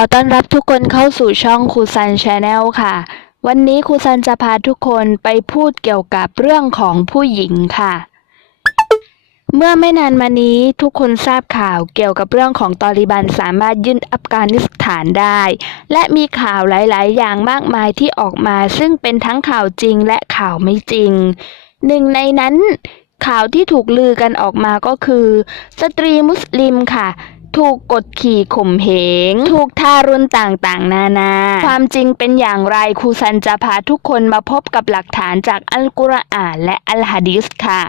อต้อนรับทุกคนเข้าสู่ช่องครูซันชาแนลค่ะ วันนี้ครูซันจะพาทุกคนไปพูดเกี่ยวกับเรื่องของผู้หญิงค่ะ เมื่อไม่นานมานี้ทุกคนทราบข่าวเกี่ยวกับเรื่องของตอริบันสามารถยึดอัฟกานิสถานได้ และมีข่าวหลาย ๆ อย่างมากมายที่ออกมา ซึ่งเป็นทั้งข่าวจริงและข่าวไม่จริง หนึ่งในนั้นข่าวที่ถูกลือกันออกมาก็คือ สตรีมุสลิมค่ะ ถูกกดขี่ข่มเหง ถูกทารุณต่างๆ นานา ความจริงเป็นอย่างไรครูซันจะพาทุกคนมาพบกับหลักฐานจากอัลกุรอานและอัลฮะดีษค่ะ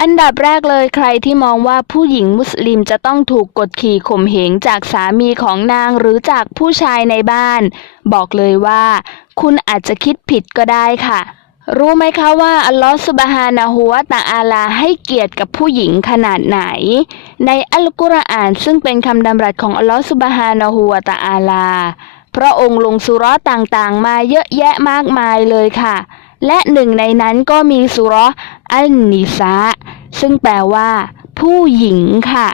อันดับแรกเลยใครที่มองว่าผู้หญิงมุสลิมจะต้องถูกกดขี่ข่มเหงจากสามีของนางหรือจากผู้ชายในบ้าน บอกเลยว่า คุณอาจจะคิดผิดก็ได้ค่ะ รู้ไหมคะว่าอัลลอฮฺสุบฮานะฮูวะตะอาลาให้เกียรติกับผู้หญิงขนาดไหน ในอัลกุรอานซึ่งเป็นคำดำรัสของอัลลอฮฺสุบฮานะฮูวะตะอาลา พระองค์ลงสุร์ต่างๆ มาเยอะแยะมากมายเลยค่ะ และหนึ่งในนั้นก็มีสุร์อัลนิซาซึ่งแปลว่า ผู้หญิงค่ะ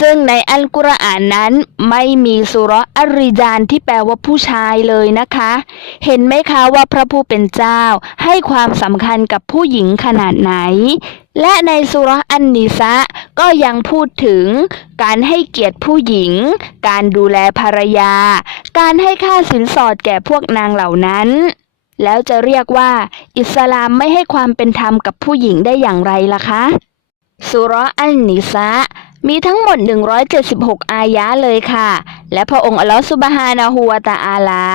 ซึ่งในอัลกุรอานนั้นไม่มีสุราะห์อัริจานที่แปลว่าผู้ชายเลยนะคะ เห็นไหมคะว่าพระผู้เป็นเจ้าให้ความสำคัญกับผู้หญิงขนาดไหน และในสุรอันนิสะก็ยังพูดถึงการให้เกียรติผู้หญิง การดูแลภรรยา การให้ค่าสินสอดแก่พวกนางเหล่านั้นแล้วจะเรียกว่า อิสลามไม่ให้ความเป็นธรรมกับผู้หญิงได้อย่างไรล่ะคะ สุรอันนิสะ มีทั้งหมด 176 อายะเลยค่ะ และพระองค์อัลลอฮฺซุบฮานะฮูวตะอาลา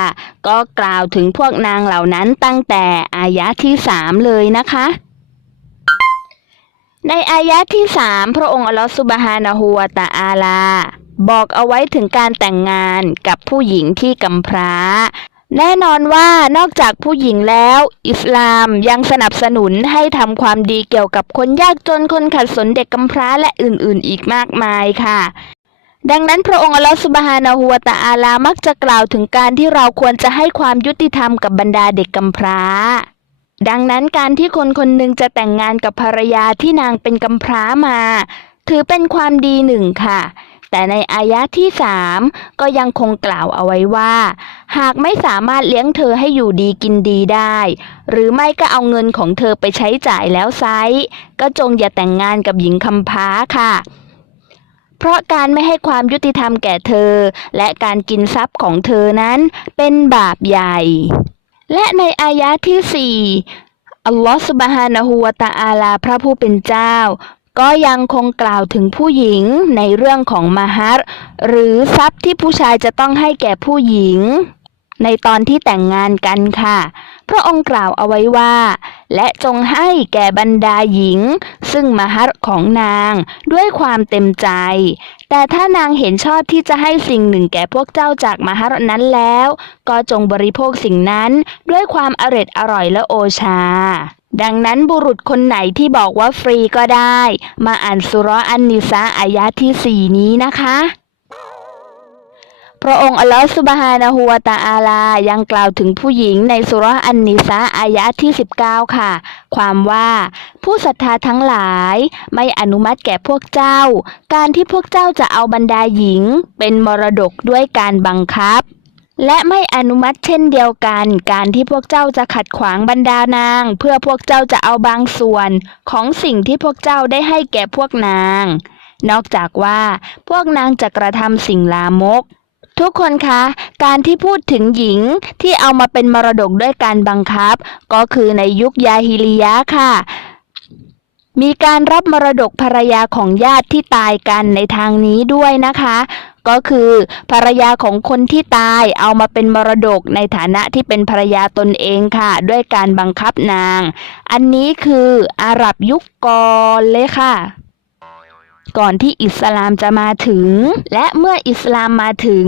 ก็กล่าวถึงพวกนางเหล่านั้นตั้งแต่อายะที่3เลยนะคะ ในอายะที่3พระองค์อัลลอฮฺซุบฮานะฮูวตะอาลา บอกเอาไว้ถึงการแต่งงานกับผู้หญิงที่กำพร้า แน่นอนว่านอกจากผู้หญิงแล้ว อิสลามยังสนับสนุนให้ทำความดีเกี่ยวกับคนยากจนคนขัดสนเด็กกำพร้าและอื่นๆ อีกมากมายค่ะ ดังนั้นพระองค์อัลลอฮฺสุบฮานะฮูวตะอาลามักจะกล่าวถึงการที่เราควรจะให้ความยุติธรรมกับบรรดาเด็กกำพร้า ดังนั้นการที่คนคนหนึ่งจะแต่งงานกับภรรยาที่นางเป็นกำพร้ามา ถือเป็นความดีหนึ่งค่ะ แต่ในอายะที่สามก็ยังคงกล่าวเอาไว้ว่า หากไม่สามารถเลี้ยงเธอให้อยู่ดีกินดีได้ หรือไม่ก็เอาเงินของเธอไปใช้จ่ายแล้วไซก็จงอย่าแต่งงานกับหญิงคำพ้าค่ะเพราะการไม่ให้ความยุติธรรมแก่เธอ และการกินทรัพย์ของเธอนั้นเป็นบาปใหญ่ และในอายะที่สี่อัลลอฮฺสุบฮานะฮูวะตะอาลาพระผู้เป็นเจ้า ก็ยังคงกล่าวถึงผู้หญิงในเรื่องของมหัรหรือทรัพย์ที่ผู้ชายจะต้องให้แก่ผู้หญิง ในตอนที่แต่งงานกันค่ะ พระองค์กล่าวเอาไว้ว่า และจงให้แก่บรรดาหญิง ซึ่งมหัรของนางด้วยความเต็มใจ แต่ถ้านางเห็นชอบที่จะให้สิ่งหนึ่งแก่พวกเจ้าจากมหัรนั้นแล้ว ก็จงบริโภคสิ่งนั้นด้วยความอร็ดอร่อยและโอชาดังนั้นบุรุษคนไหนที่บอกว่าฟรีก็ได้ มาอ่านสุรอันนิสาอายะที่สี่นี้นะคะ พระองค์อัลลอฮฺสุบฮานะฮูวตะอาลา ยังกล่าวถึงผู้หญิงในสุรอันนิสาอายะที่ 19 ค่ะ ความว่า ผู้ศรัทธาทั้งหลายไม่อนุมัติแก่พวกเจ้า การที่พวกเจ้าจะเอาบรรดาหญิง เป็นมรดกด้วยการบังคับ และไม่อนุมัติเช่นเดียวกัน การที่พวกเจ้าจะขัดขวางบรรดานาง เพื่อพวกเจ้าจะเอาบางส่วน ของสิ่งที่พวกเจ้าได้ให้แก่พวกนาง นอกจากว่าพวกนางจะกระทำสิ่งลามก ทุกคนคะ การที่พูดถึงหญิงที่เอามาเป็นมรดกด้วยการบังคับ ก็คือในยุคยาฮิลิยะค่ะ มีการรับมรดกภรรยาของญาติที่ตายกันในทางนี้ด้วยนะคะ ก็คือภรรยาของคนที่ตายเอามาเป็นมรดกในฐานะที่เป็นภรรยาตนเองค่ะ ด้วยการบังคับนาง อันนี้คืออาหรับยุคก่อนเลยค่ะ ก่อนที่อิสลามจะมาถึง และเมื่ออิสลามมาถึง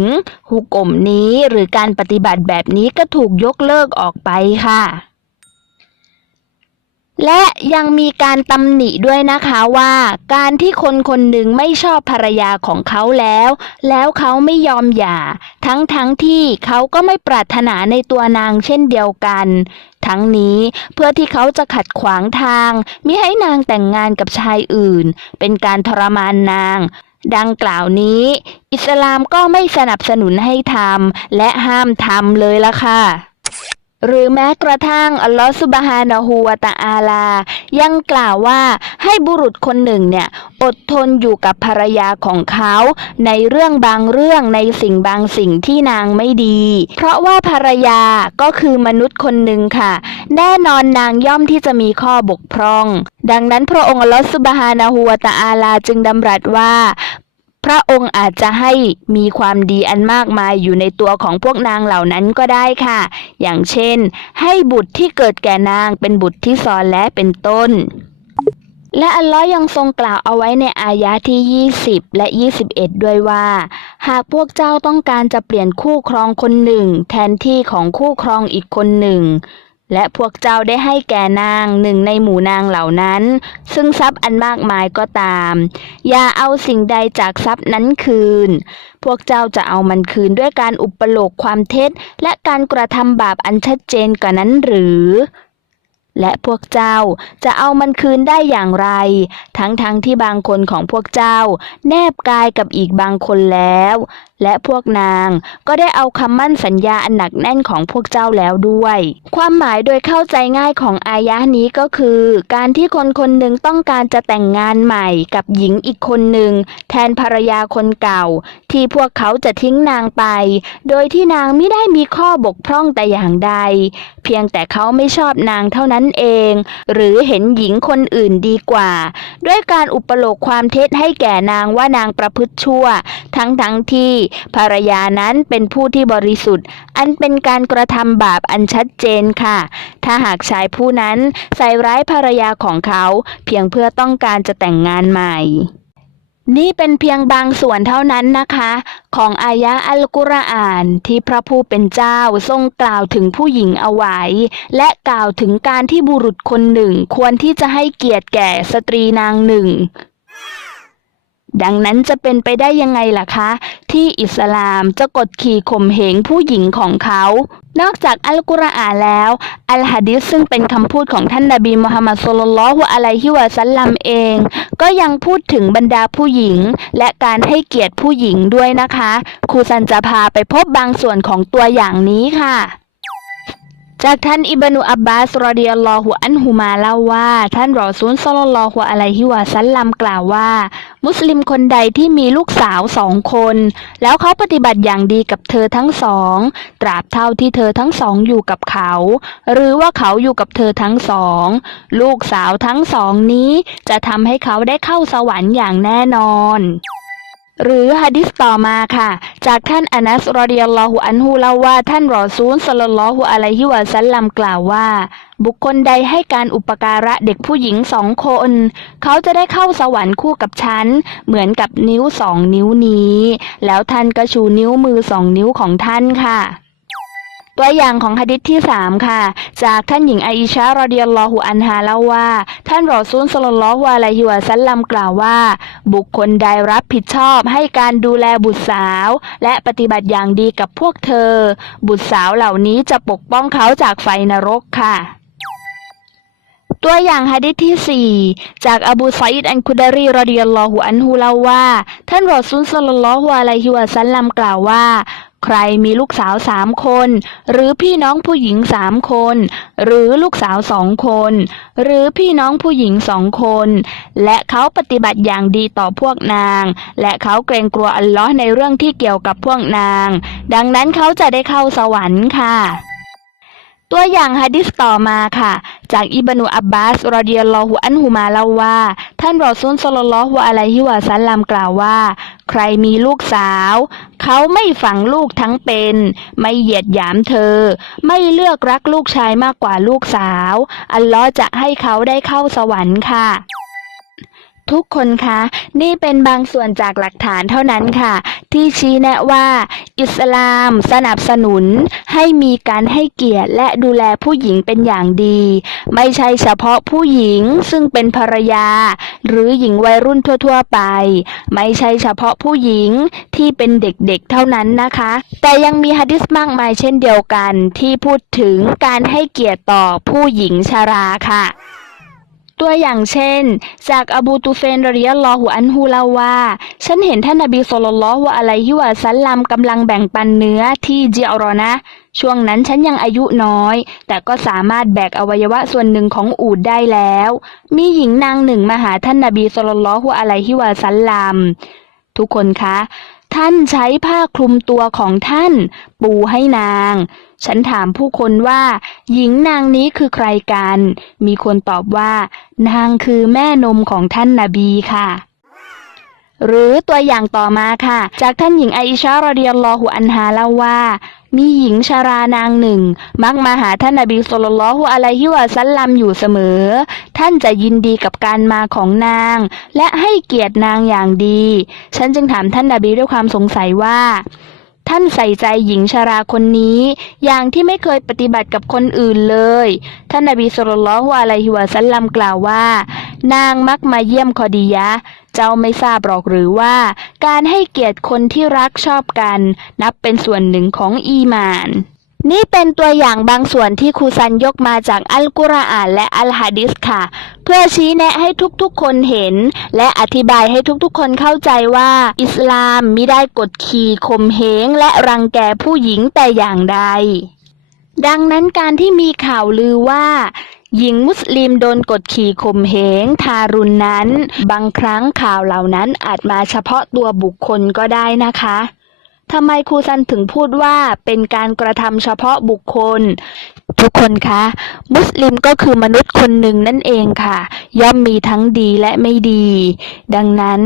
ฮุกกลมนี้หรือการปฏิบัติแบบนี้ก็ถูกยกเลิกออกไปค่ะ และยังมีการตำหนิด้วยนะคะว่า การที่คนคนหนึ่งไม่ชอบภรรยาของเขาแล้ว แล้วเขาไม่ยอมหย่า ทั้งทั้งที่เขาก็ไม่ปรารถนาในตัวนางเช่นเดียวกัน ทั้งนี้เพื่อที่เขาจะขัดขวางทางมิให้นางแต่งงานกับชายอื่น เป็นการทรมานนาง ดังกล่าวนี้ อิสลามก็ไม่สนับสนุนให้ทำและห้ามทำเลยละค่ะ หรือแม้กระทั่งอัลลอฮฺสุบฮานะฮูวะตะอาลา ยังกล่าวว่าให้บุรุษคนหนึ่งเนี่ยอดทนอยู่กับภรรยาของเขา ในเรื่องบางเรื่องในสิ่งบางสิ่งที่นางไม่ดี เพราะว่าภรรยาก็คือมนุษย์คนหนึ่งค่ะ แน่นอนนางย่อมที่จะมีข้อบกพร่อง ดังนั้นพระองค์อัลลอฮฺสุบฮานะฮูวะตะอาลาจึงดำรัสว่า พระองค์อาจจะให้มีความดีอันมากมายอยู่ในตัวของพวกนางเหล่านั้นก็ได้ค่ะ อย่างเช่น ให้บุตรที่เกิดแก่นางเป็นบุตรที่ซอนและเป็นต้นและอัลลอฮ์ยังทรงกล่าวเอาไว้ในอายะที่ 20 และ 21 ด้วยว่า หากพวกเจ้าต้องการจะเปลี่ยนคู่ครองคนหนึ่ง แทนที่ของคู่ครองอีกคนหนึ่ง และพวกเจ้าได้ให้แก่นางหนึ่งในหมู่นางเหล่านั้น ซึ่งทรัพย์อันมากมายก็ตาม อย่าเอาสิ่งใดจากทรัพย์นั้นคืน พวกเจ้าจะเอามันคืนด้วยการอุปโลกความเท็จ และการกระทำบาปอันชัดเจนกว่านั้นหรือ และพวกเจ้าจะเอามันคืนได้อย่างไร ทั้งๆทที่บางคนของพวกเจ้า แนบกายกับอีกบางคนแล้วและพวกนางก็ได้เอาคำมั่นสัญญาอันหนักแน่นของพวกเจ้าแล้วด้วย ความหมายโดยเข้าใจง่ายของอายะนี้ก็คือ การที่คนคนหนึ่งต้องการจะแต่งงานใหม่กับหญิงอีกคนหนึ่งแทนภรรยาคนเก่า ที่พวกเขาจะทิ้งนางไป โดยที่นางไม่ได้มีข้อบกพร่องแต่อย่างใด เพียงแต่เขาไม่ชอบนางเท่านั้นเอง หรือเห็นหญิงคนอื่นดีกว่า ด้วยการอุปโลกความเท็จให้แก่นางว่านางประพฤติชั่ว ทั้งทั้งที่ภรรยานั้นเป็นผู้ที่บริสุทธิ์ อันเป็นการกระทำบาปอันชัดเจนค่ะ ถ้าหากชายผู้นั้นใส่ร้ายภรรยาของเขา เพียงเพื่อต้องการจะแต่งงานใหม่นี่เป็นเพียงบางส่วนเท่านั้นนะคะ ของอายะอัลกุรอานที่พระผู้เป็นเจ้าทรงกล่าวถึงผู้หญิงเอาไว้ และกล่าวถึงการที่บุรุษคนหนึ่งควรที่จะให้เกียรติแก่สตรีนางหนึ่ง ดังนั้นจะเป็นไปได้ยังไงล่ะคะ ที่อิสลามจะกดขี่ข่มเหงผู้หญิงของเขา นอกจากอัลกุรอานแล้ว อัลฮะดิษซึ่งเป็นคำพูดของท่านนบีมุฮัมมัดสุลลัลฮุอะลัยฮิวะสัลลัมเอง ก็ยังพูดถึงบรรดาผู้หญิง และการให้เกียรติผู้หญิงด้วยนะคะครูซันจะพาไปพบบางส่วนของตัวอย่างนี้ค่ะ จากท่านอิบนุอับบาสรอดิยัลลอฮุอันฮุมาเล่าว่า ท่านรอซูลศ็อลลัลลอฮุอะลัยฮิวะซัลลัมกล่าวว่า มุสลิมคนใดที่มีลูกสาวสองคน แล้วเขาปฏิบัติอย่างดีกับเธอทั้งสอง ตราบเท่าที่เธอทั้งสองอยู่กับเขา หรือว่าเขาอยู่กับเธอทั้งสอง ลูกสาวทั้งสองนี้จะทำให้เขาได้เข้าสวรรค์อย่างแน่นอน หรือฮะดิษต่อมาค่ะ จากท่านอนัสรอดิยัลลอฮุอันฮูเล่าว่าท่านรอซูลสลลลอฮุอะลัยฮิวะซัลลัมกล่าวว่า บุคคลใดให้การอุปการะเด็กผู้หญิงสองคน เขาจะได้เข้าสวรรค์คู่กับฉัน เหมือนกับนิ้วสองนิ้วนี้ แล้วท่านก็ชูนิ้วมือสองนิ้วของท่านค่ะ ตัวอย่างของฮะดิษที่ 3 ค่ะ จากท่านหญิงอาอิชารอดิยลลอฮุอันฮาเล่าว่า ท่านรอซูลสลลลลอฮุอะลัยฮิวะซัลลัมกล่าวว่า บุคคลใดรับผิดชอบให้การดูแลบุตรสาว และปฏิบัติอย่างดีกับพวกเธอ บุตรสาวเหล่านี้จะปกป้องเขาจากไฟนรกค่ะ ตัวอย่างฮะดิษที่ 4 จากอบูไซด์อันคุดารีรอดิยัลลอฮุอันฮุเล่าว่า ท่านรอซูลสลลัลลอฮุอะลัยฮิวะซัลลัมกล่าวว่า ใครมีลูกสาวสามคน หรือพี่น้องผู้หญิงสามคน หรือลูกสาวสองคน หรือพี่น้องผู้หญิงสองคน และเขาปฏิบัติอย่างดีต่อพวกนาง และเขาเกรงกลัวอัลลอฮ์ในเรื่องที่เกี่ยวกับพวกนาง ดังนั้นเขาจะได้เข้าสวรรค์ค่ะ ตัวอย่างฮะดิษต่อมาค่ะ จากอิบนุอับบาสรอดียลลอฮุอันฮูมาเล่าว่า ท่านรอซุลสลลัลลอฮุอะลัยฮิวะซัลลัมกล่าวว่า ใครมีลูกสาว เขาไม่ฝังลูกทั้งเป็น ไม่เหยียดหยามเธอ ไม่เลือกรักลูกชายมากกว่าลูกสาว อัลลอฮ์จะให้เขาได้เข้าสวรรค์ค่ะ ทุกคนคะ นี่เป็นบางส่วนจากหลักฐานเท่านั้นค่ะ ที่ชี้แนะว่า อิสลามสนับสนุนให้มีการให้เกียรติและดูแลผู้หญิงเป็นอย่างดี ไม่ใช่เฉพาะผู้หญิงซึ่งเป็นภรรยา หรือหญิงวัยรุ่นทั่ว ๆ ไป ไม่ใช่เฉพาะผู้หญิงที่เป็นเด็กๆเท่านั้นนะคะ แต่ยังมีฮะดิษมากมายเช่นเดียวกัน ที่พูดถึงการให้เกียรติต่อผู้หญิงชราค่ะ ตัวอย่างเช่น จากอบูตุเฟนรดิยัลลอฮุอันฮูเล่าว่า ฉันเห็นท่านนบีสุลต่านละฮ์อะลัยฮิวะซัลลัมกำลังแบ่งปันเนื้อที่เจอรอนะ ช่วงนั้นฉันยังอายุน้อย แต่ก็สามารถแบกอวัยวะส่วนหนึ่งของอูดได้แล้ว มีหญิงนางหนึ่งมาหาท่านนบีสุลต่านละฮ์อะลัยฮิวะซัลลัมทุกคนคะ ท่านใช้ผ้าคลุมตัวของท่านปูให้นาง ฉันถามผู้คนว่า หญิงนางนี้คือใครกัน มีคนตอบว่า นางคือแม่นมของท่านนาบีค่ะ หรือตัวอย่างต่อมาค่ะ จากท่านหญิงไออิชารอดิยัลลอฮุอันฮาเล่าว่า มีหญิงชารานางหนึ่ง มักมาหาท่านนบีสุลต่านละฮุอะลัยฮิวะซัลลัมอยู่เสมอ ท่านจะยินดีกับการมาของนาง และให้เกียรตินางอย่างดี ฉันจึงถามท่านนบีด้วยความสงสัยว่าท่านใส่ใจหญิงชาราคนนี้ อย่างที่ไม่เคยปฏิบัติกับคนอื่นเลย ท่านนบีสุลต่านละฮ์อะลัยฮิวะซัลลัมกล่าวว่า นางมักมาเยี่ยมคอดียะ เจ้าไม่ทราบหรอกหรือว่า การให้เกียรติคนที่รักชอบกัน นับเป็นส่วนหนึ่งของอีมานนี่เป็นตัวอย่างบางส่วนที่ครูซันยกมาจากอัลกุรอานและอัลฮะดิษค่ะ เพื่อชี้แนะให้ทุกๆคนเห็น และอธิบายให้ทุกๆคนเข้าใจว่า อิสลามมิได้กดขี่ข่มเหงและรังแกผู้หญิงแต่อย่างใด ดังนั้นการที่มีข่าวลือว่า หญิงมุสลิมโดนกดขี่ข่มเหงทารุณนั้น บางครั้งข่าวเหล่านั้นอาจมาเฉพาะตัวบุคคลก็ได้นะคะทำไมครูซันถึงพูดว่าเป็นการกระทำเฉพาะบุคคล ทุกคนคะ มุสลิมก็คือมนุษย์คนหนึ่งนั่นเองค่ะ ย่อมมีทั้งดีและไม่ดี ดังนั้น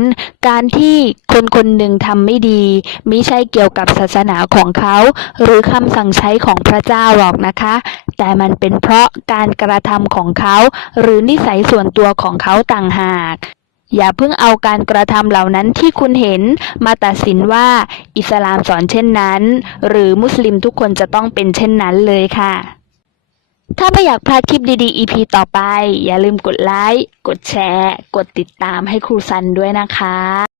การที่คนคนหนึ่งทำไม่ดีมิใช่เกี่ยวกับศาสนาของเขา หรือคำสั่งใช้ของพระเจ้าหรอกนะคะ แต่มันเป็นเพราะการกระทำของเขา หรือนิสัยส่วนตัวของเขาต่างหากอย่าเพิ่งเอาการกระทำเหล่านั้นที่คุณเห็นมาตัดสินว่าอิสลามสอนเช่นนั้น หรือมุสลิมทุกคนจะต้องเป็นเช่นนั้นเลยค่ะ ถ้าไม่อยากพลาดคลิปดีๆ EP ต่อไป อย่าลืมกดไลค์ กดแชร์ กดติดตามให้ครูซันด้วยนะคะ